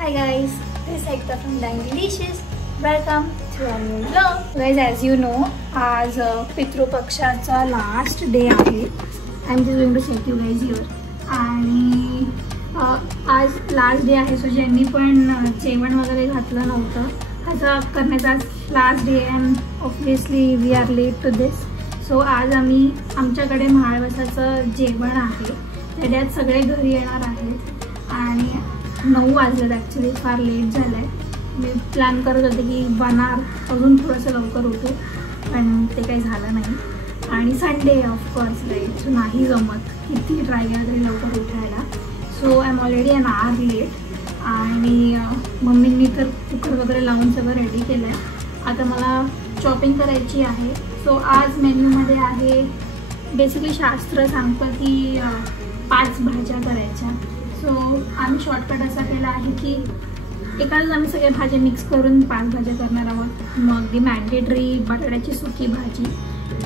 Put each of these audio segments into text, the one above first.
Hi guys, this is Ekta from Dine Delicious. Welcome to our new vlog. Guys, as you know, आज पितृ पक्षाचा last day आहे. I am just going to set you guys here. आणि आज last day आहे, so ज्यांनी पण जेवण वगैरे घातलं नव्हतं असं करण्याचा last day and obviously we are late to this. So आज आम्ही आमच्याकडे महाळवसाचं जेवण आहे, त्याच्यात सगळे घरी येणार आहेत आणि 9 वाजलेत. ॲक्च्युली फार लेट झालं आहे. मी प्लॅन करत होते की बनणार अजून थोडंसं लवकर उठू, पण ते काही झालं नाही. आणि संडे ऑफकोर्स राईट, सो नाही जमत किती ट्राय केलं तरी लवकर उठायला. So I am already an hour late. आणि मम्मींनी तर कुकर वगैरे लावून सगळं रेडी केलं आहे. आता मला शॉपिंग करायची आहे. सो आज मेन्यूमध्ये आहे बेसिकली शास्त्र सांगतं की 5 भाज्या करायच्या. सो आम्ही शॉर्टकट असा केला आहे की एकाच आम्ही सगळ्या भाज्या मिक्स करून 5 भाज्या करणार आहोत. मग ती मॅन्डेटरी बटाट्याची सुकी भाजी,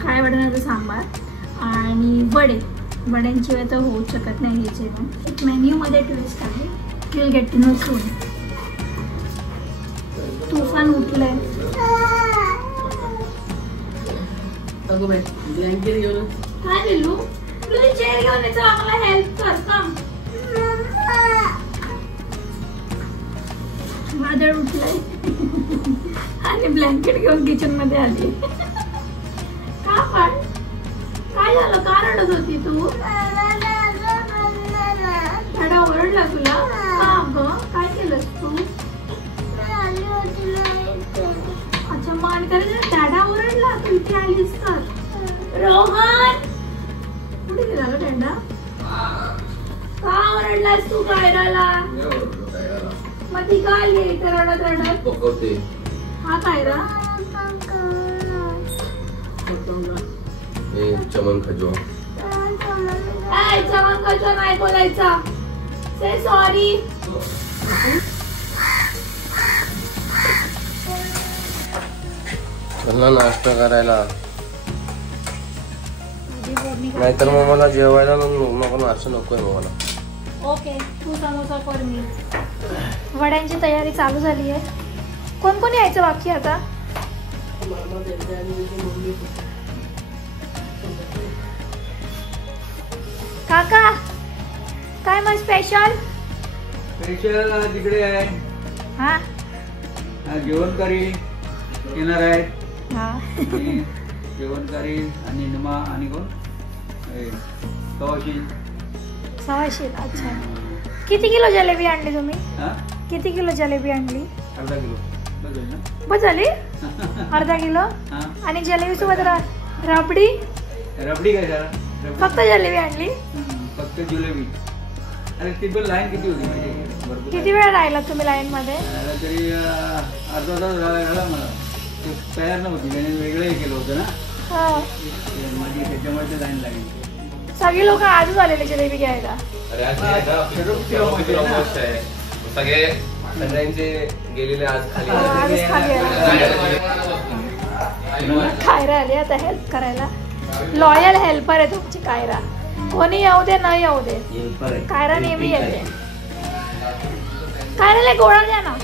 काळ्या बटाट्याचं सांबार आणि वड्यांशिवाय तर होऊ शकत नाही हे जेवण. मेन्यूमध्ये ट्विस्ट आहे, will get to know soon. तुफान उठलंय. काय दिलू तुझी चेअर घेऊन येतो, आम्हाला हेल्प कर. कम. वादळ उठलंय आणि ब्लँकेट घेऊन किचन मध्ये आली. का पण काय झालं, का रडत होती तू? धडा ओरडला तुला का ग? काय केलंस तू? अच्छा मान करायला धडा ओरडला तू इथे आलीस तर. रोहन कुठे गेला ग धडा? का ओरडलास तू कायराला? मग ती का आली इथे रडत रडत? हा कायरा चमन खजो. चमन खजो नाही बोलायचा. से सॉरी. चला नाश्ता करायला, नाहीतर मग मला जेवायला नको. नाश्ता नकोय मला. ओके, तू समोसा कर, मी वड्यांची तयारी चालू झाली आहे. कोण कोण यायचं बाकी आता? काका काय मग स्पेशल? तिकडे आहे. हा जेवणकारी येणार आहे. हा जेवणकारी आणि नमा आणि कोण सवाशील. अच्छा, किती किलो जलेबी आणली तुम्ही? किती किलो जलेबी आणली? अर्धा किलो. बस झाली? अर्धा किलो. आणि जलेबी सोबत रबडी? रबडी काय जरा, फक्त जलेबी आणली? फक्त जिलेबी. अरे ती पण लाईन किती होती म्हणजे? किती वेळ राहिला तुम्ही लाईन मध्ये? तरी अर्धा तास झाला मला. ते तयार नव्हती, त्याने वेगळं हे केलं होतं ना माझी, त्याच्यामुळे ते लाईन लागली. सगळे लोक आजच आलेले जलेबी घ्यायला. सगळ्यांचे गेलेले आज खाली कायरा आली आता हेल्प करायला. लॉयल हेल्पर आहे तुमची कायरा. कोणी येऊ दे न येऊ दे, कायरा नेहमी येते. कायराला गोळा द्या ना.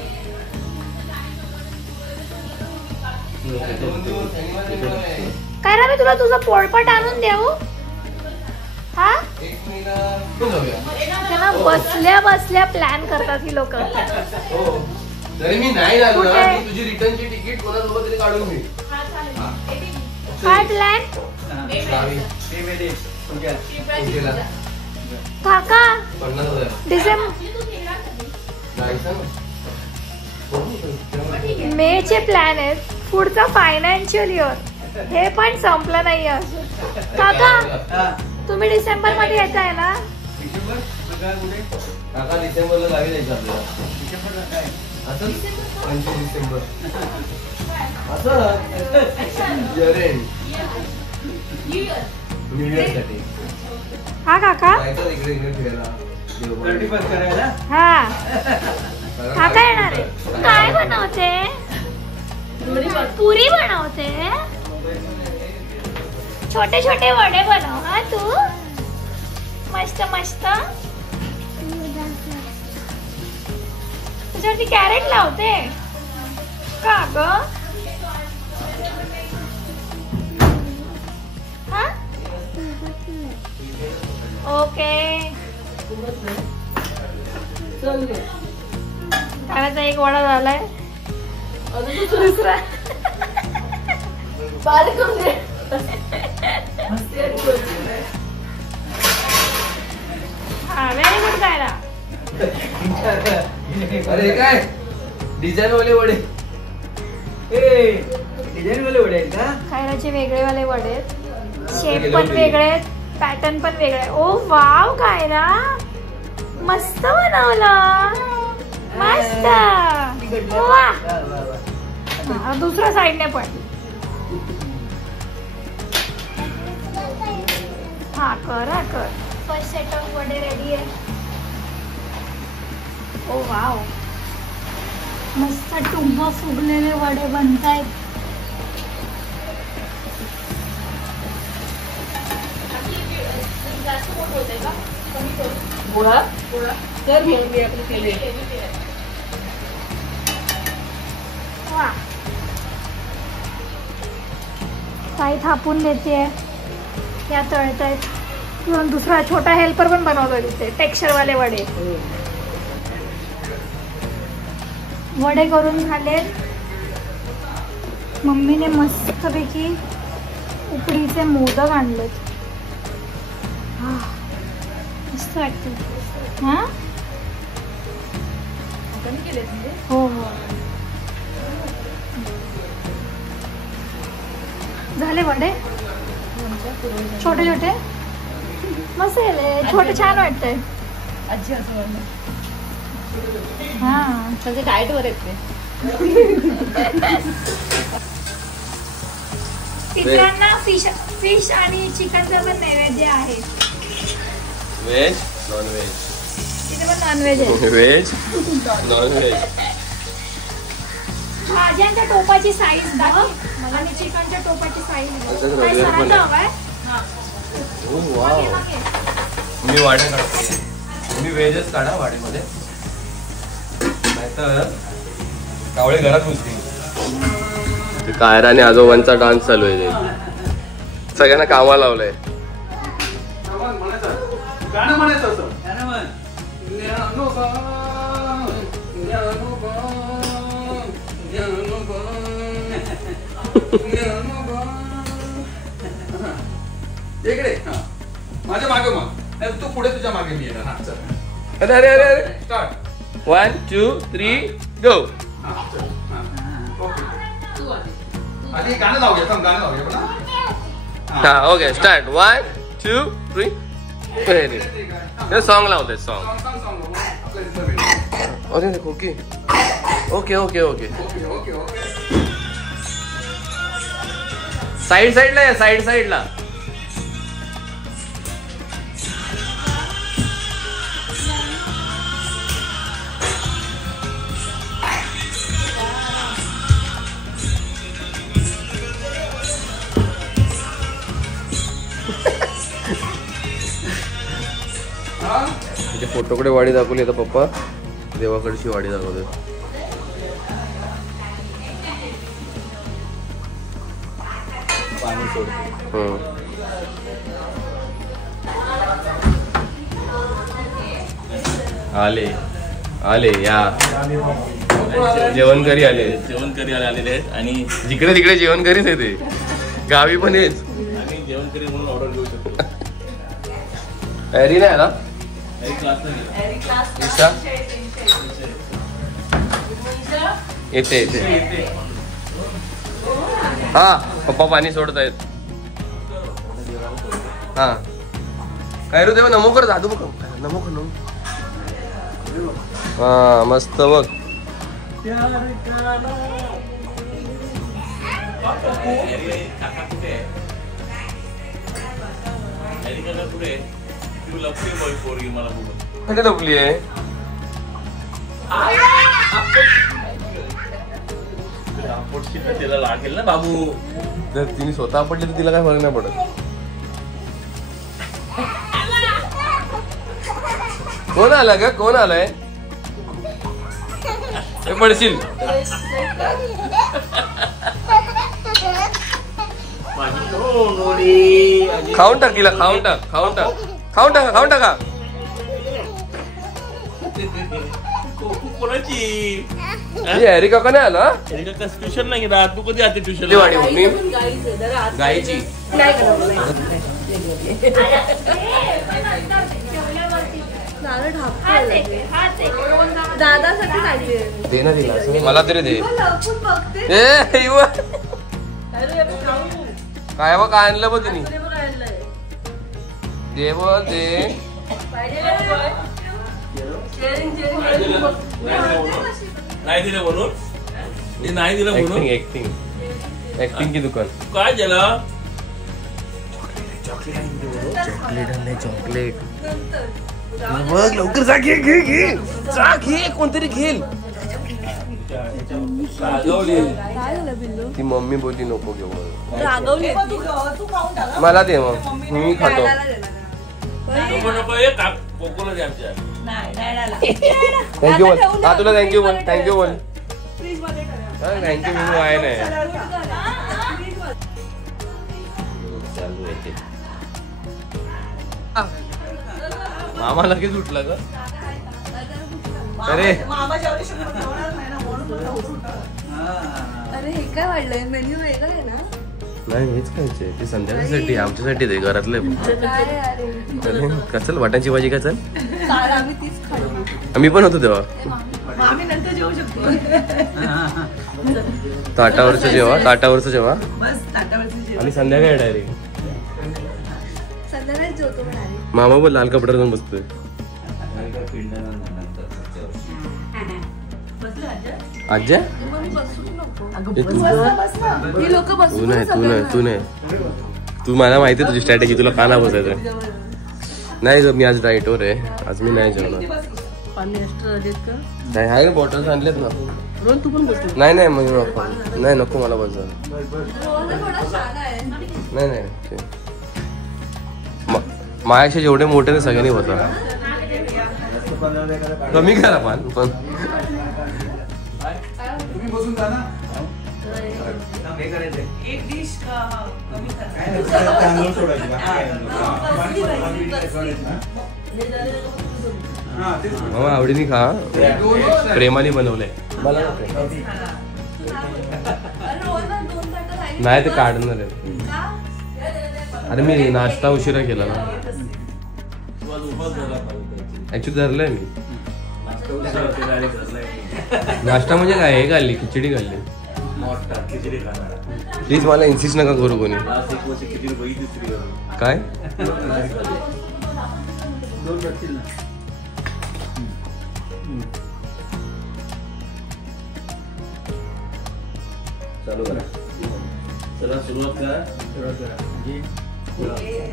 कायरा मी तुला तुझा पोळपाट आणून देऊ? हा त्यांना बसल्या बसल्या प्लॅन करतात ही लोक. जरी मी नाही आलो ना, मी तुझी रिटर्नची तिकीट कोणासोबत तरी काढून घे. काय प्लॅन? काका 50,000 मे चे प्लॅन आहेत. पुढचा फायनान्शियल इयर हे पण संपलं नाही अजून. काका तुम्ही डिसेंबर मध्ये येत आहे ना? काका डिसेंबरला गावी जायचं आपल्याला. असं 25 डिसेंबर असं न्यू इयर साठी. हा काका इकडे फिरायला. हा काका येणार आहे. काय बनवते? पुरी बनवते. छोटे छोटे वडे बनव हा तू. मस्त मस्त. त्याच्यावरती कॅरेट लावते का ग? हा ओके. कानाचा एक वडा झालाय. दुसरा हा व्हेरी गुड कायरा. अरे काय डिझाईन वाले वडे. डिझाईन वाले वडे आहेत का? कायराचे वेगळे वाले वडे आहेत. शेप पण वेगळे आहेत, पॅटर्न पण वेगळे. ओ वाव कायरा मस्त बनवलं. मस्त. वा दुसऱ्या साईडने पण. हा कर कर. फर्स्ट सेट ऑफ वडे रेडी आहे. ओ वाव मस्त टुंब फुगलेले वडे बनतायत. गोळा तर मी आपले केले. वा काही थापून देते. या तळतायत. दुसरा छोटा हेल्पर पण बनवतोय तिथे टेक्स्चर वाले वडे. वडे करून झालेत. मम्मीने मस्तपैकी उकडीचे मोदक आणलेत. मस्त वाटतं. हा हो हो झाले वडे छोटे छोटे. मस्त छोटे छान वाटतंय. आजी असं म्हणलं. हा सगळे डाएट वर आहेत ते. पित्रांना फिश आणि चिकनचा पण नैवेद्य आहे. Veg non veg. तिथे पण नॉनव्हेज आहे. Veg non veg. भाज्यांच्या टोपाची साईज दाखव आणि चिकनच्या टोपाची साईज हवाय. मी वाड्या काढतो. मी व्हेजच काढा वाड्यामध्ये, नाहीतर कावळे घरात घुसतील. कायरा आणि आजोबांचा डान्स चालू आहे. सगळ्यांना कामाला लावलंय. गाणं म्हणायचं असं. इकडे माझ्या मागे मग तू पुढे तुझ्या मागे मी येणार. हा चल. अरे अरे अरे अरे स्टार्ट. 1 2 3 गो. आधी गाणं लावूया. थांब गाणं लावूया पण. हा ओके स्टार्ट. 1 2 3. हे सॉन्ग लावते सॉन्ग. अरे okay okay okay okay okay okay. Side साईडला आहे. साईड साईडला. फोटोकडे वाडी दाखवली आता पप्पा देवाकडची वाडी दाखवते. पाणी सोडतो. आले आले या जेवणकरी आले. जेवणकरी आलेले आहेत आणि जिकडे तिकडे जेवणकरीच येते. गावी पण हेच. आम्ही जेवणकरी म्हणून ऑर्डर घेऊ शकतो. हॅरी नाही आला. येते येते. हा पप्पा पाणी सोडतायत. हा काय रे तेव्हा नमो कर. जादू बघ नमो कर नमो. हा मस्त बघ. कधी लपली आहे. तिला लागेल ना बाबू. जर तिने स्वतः पडली तर तिला काय फरक नाही पडत. कोण आला ग. कोण आलाय. पडशील. खाऊन टाक तिला, खाऊन टाक, खाऊन टाक, खाऊन टाका, खाऊन टाका. कोणाची हॅरी काका नाही आला. ट्युशन नाही गेला. तू कधी आते ट्युशन? मम्मी गायची दादासाठी काढली दे ना तिला. मला तरी दे. काय बघ काय आणलं बघ तिने. दे बघ दे. नाही दिलं म्हणून ते नाही दिलं म्हणून ऍक्टिंग ऍक्टिंग की दुकान. काय झालं? चॉकलेट आणलंय चॉकलेट. बघ लवकर जा. घे घे घे जा घे. कोणतरी घेईल. ती मम्मी बोलली नको घेऊ. मला दे मग मी खातो. थँक्यू बोल. हा तुला थँक्यू बोल. थँक्यू बोल. थँक्यू म्हणून आहे नाही. चालू आहे ते. मामा लगेच उठला ग. अरे अरे हे काय वाढलंय? मेन्यू वेगळा आहे ना? नाही हेच खायचंय. ते संध्याकाळसाठी आमच्यासाठी ते घरातले. कचल वाटांची भाजी कचल. आम्ही तीच खाल्ली. मी पण होतो तेव्हा. आम्ही नंतर जेवू शकतो. ताटावरचं जेव्हा ताटावरचं जेव्हा बस ताटावरचं जेवण. आणि संध्याकाळी डायरेक्ट संध्याकाळी जेवतो म्हणाले. मामा पण लाल कपड्यावर जाऊन बसतोय. आज्या तू नाही तू मला माहिती आहे तुझी स्ट्रॅटेजी. तुला का नाही बसायचं. नाही ग मी आज डाएटवर आहे. आज मी नाही जेवणार. नाही आहे ना बॉटल्स आणलेत ना. नाही नाही मग नको. नाही नको मला बसायला. नाही नाही माझ्याशी जेवढे मोठे ते सगळ्यांनी बसा. कमी करा पण बसून जा ना. एक डिश मामा आवडीने खा. प्रेमाने बनवलंय. नाही ते काढणार आहे. अरे मी नाश्ता उशिरा केला ना. ऍक्च्युली धरलंय मी. नाश्ता म्हणजे काय हे घालली खिचडी घालली. प्लीज मला इन्सिस्ट नका करू कोणी. काय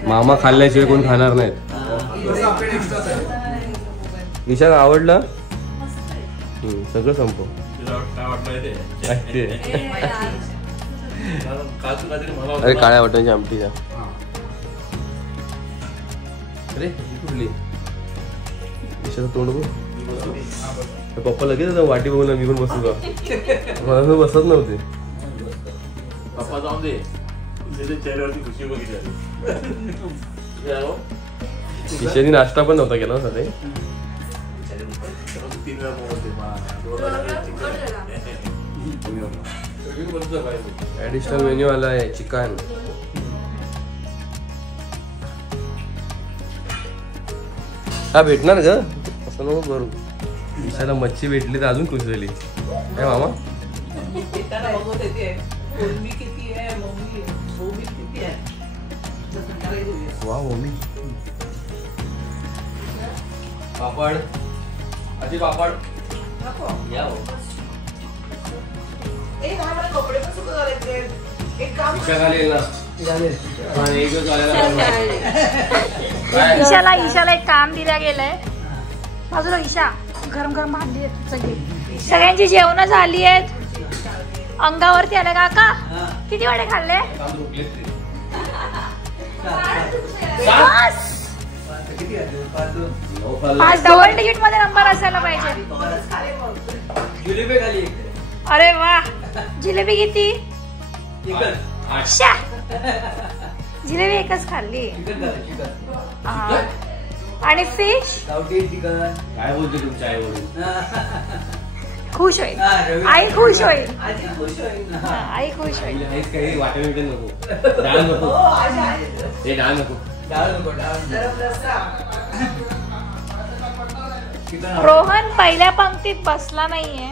मामा खाल्ल्याशिवाय कोण खाणार नाहीत. निशाला आवडलं सगळं संपव. अरे काळ्या वाटाण्याची आमटी द्या. अरे कुठली निशाचं तोंड बघ. पप्पा लगेच वाटी बघून मी पण बसू का. मला बसत नव्हते. पप्पा जाऊन दे. चेहऱ्यावरती खुशी बघितली. किशोरी नाश्ता पण नव्हता केला ना ते. ऍडिशनल मेन्यू आला आहे चिकन. हा भेटणार ग असं नको करू. ईशाला मच्छी भेटली तर अजून खुश झाली. काय मामा वा मम्मी पापड आजी पापड या हो. ईशाला एक काम दिलं गेलंय. बाजूला ईशा गरम गरम भांडी आहेत सगळी. सगळ्यांची जेवण झाली आहेत. अंगावरती आले काका. किती वडे खाल्ले? आज डबल तिकीट मध्ये नंबर असायला पाहिजे. अरे वा, जिलेबी किती? जिलेबी एकच खाल्ली. आणि फिश काय बोलते तुमच्या आईवडील? खुश होईल, आई खुश होईल, आई खुश होईल. काही वाटण नको, डाळ नको, हे डाळ नको. रोहन पहिल्या पंक्तीत बसला नाहीये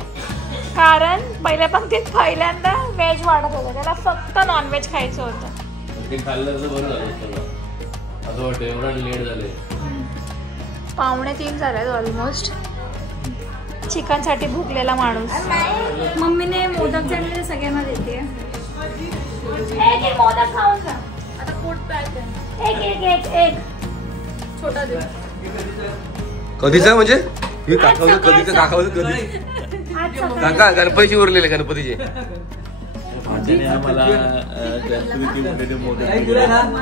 कारण पहिल्या पंक्तीत पहिल्यांदा व्हेज वाढत होतं, त्याला फक्त नॉनव्हेज खायचं होतं. ते खाल्लं तर बरं झालं सगळं. असं वाटतं एवढा लेट झाले. 2:45 झालेत ऑलमोस्ट. चिकन साठी भुकलेला माणूस. मम्मीने मोदक आणले, सगळ्यांना देते. एक मोदक खाऊन जा, आता पोट पॅक आहे. एक छोटा दे. कधीचा म्हणजे कधीचं काका गणपतीचे उरलेले गणपतीचे. आम्हाला गणपतीचे मोठे मोदक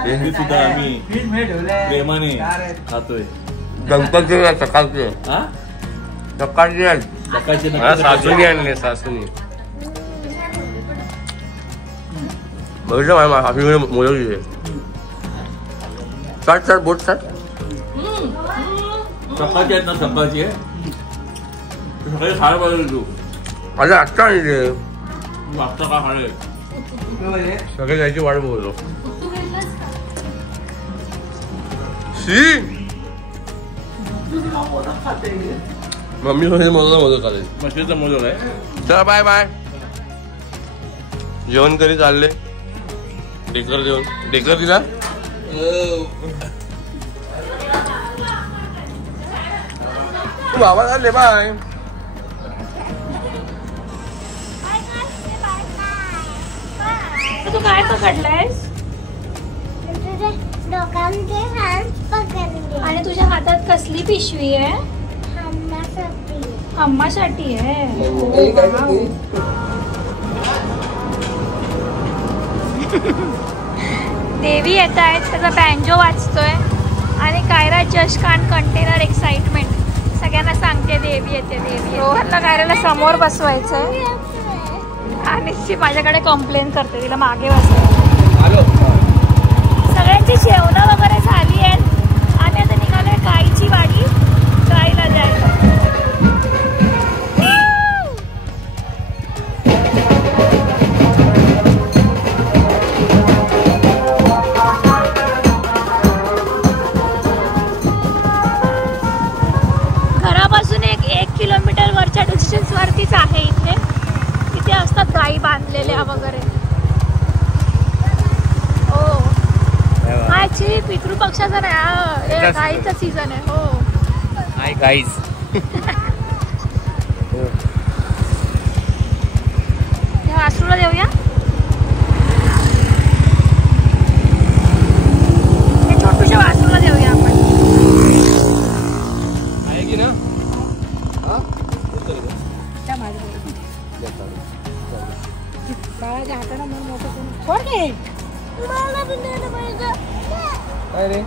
ते सुद्धा आम्ही प्रेमाने खातोय. गणपती सकाळचे सकाळचे सासूनी आणले, सासूनी बघितलं मोदक दिले. चाट बोट चाट. सकाळची आहेत ना, सकाळची आहे सकाळी 6:30 तू. अरे आत्ता आणले, मागचा का खाणे सगळे जायची वाट बघतो. मम्मी मोदक खाते, मशीचा मोदक आहे. चला बाय बाय. जेवण करी चालले. डेकर जेवण, डेकर दिला. बाबा चालले बाय. तू काय पकडलंयस? आणि तुझ्या हातात कसली पिशवी आहे? अम्मासाठी आहे. देवी येत आहेत, त्याचा बँजो वाजतोय आणि Kaira just can't contain her excitement. सगळ्यांना सांगते देवी येते, देवी. रोहनला कायराला समोर बसवायचंय आणि ती माझ्याकडे कंप्लेन करते, तिला मागे बसवायचं. सगळ्यांची जेवणं वगैरे झाली आहेत. आम्ही आता निघालोय गाईची वाडी, गाईला जायला. घरापासून एक किलोमीटर वरच्या डिस्टन्स वरतीच आहे. इथे असतात गाई बांधलेल्या वगैरे. हो, हा ऍक्च्युली पितृपक्षाचा नाही, गाईचा सीझन आहे. हो, हाय गाईज. वासरूला देऊया. हे छोटूशा वासरूला देऊया आपण. आहे की ना? बाळाच्या हाताला मन मोठं सोड घे. काय रे?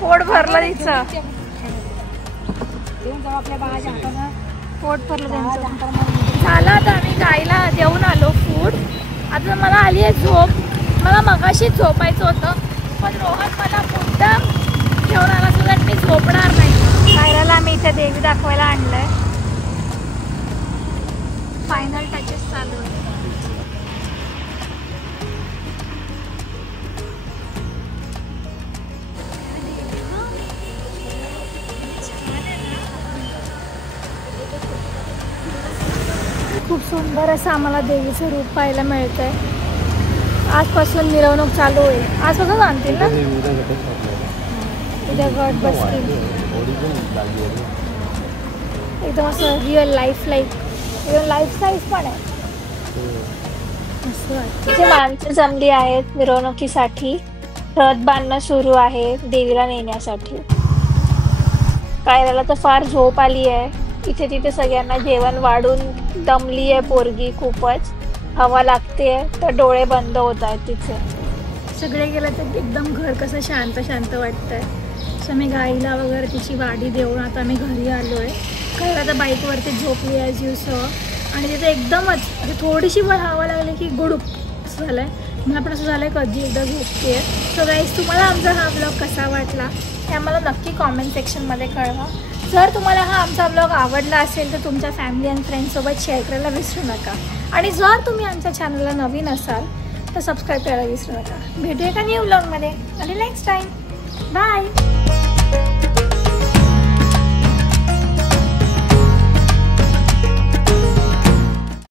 पोट भरलं तिचं. आपल्या बाळाच्या हाताला पोट भरलं त्यांचं. झालं आता आम्ही गाईला देऊन आलो फूड. आता मला आली आहे झोप. मला मगाशीच झोपायचं होतं, पण रोहन मला मुद्दाम घेऊन आला सुद्धा मी झोपणार नाही. कायराला मी इथे देवी दाखवायला आणलंय. फायनल टचेस चालू आहे. खूप सुंदर असं आम्हाला देवीचं रूप पाहायला मिळतंय. आजपासून मिरवणूक चालू होईल. आजपासून आणतील ना, उद्या गट बसतील. एकदम असं रिअल लाईफ साईज पण आहे. इथे माणसं जमली आहेत मिरवणुकीसाठी. रथ बांधणं सुरू आहे देवीला नेण्यासाठी. कायराला तर फार झोप आली आहे. इथे तिथे सगळ्यांना जेवण वाढून दमली आहे पोरगी खूपच. हवा लागते तर डोळे बंद होत आहेत तिचे. सगळे गेले तर एकदम घर कसं शांत शांत वाटतंय. सो मी गाईला वगैरे तिची वाडी देऊन आता मी घरी आलो आहे. कारण आता बाईकवरती झोपली ॲज यू सॉ. आणि तिथे एकदमच थोडीशी वर हवा लागली की गुडूप असं झालं आहे. मला पण असं झालं आहे कधी एकदा झोपते आहे. सो गाईज तुम्हाला आमचा हा ब्लॉग कसा वाटला हे आम्हाला नक्की कॉमेंट सेक्शनमध्ये कळवा. जर तुम्हाला हा आमचा ब्लॉग आवडला असेल तर तुमच्या फॅमिली अँड फ्रेंड्ससोबत शेअर करायला विसरू नका. आणि जर तुम्ही आमच्या चॅनलला नवीन असाल तर सबस्क्राईब करायला विसरू नका. भेटूया का न्यू ब्लॉगमध्ये. आणि नेक्स्ट टाईम बाय.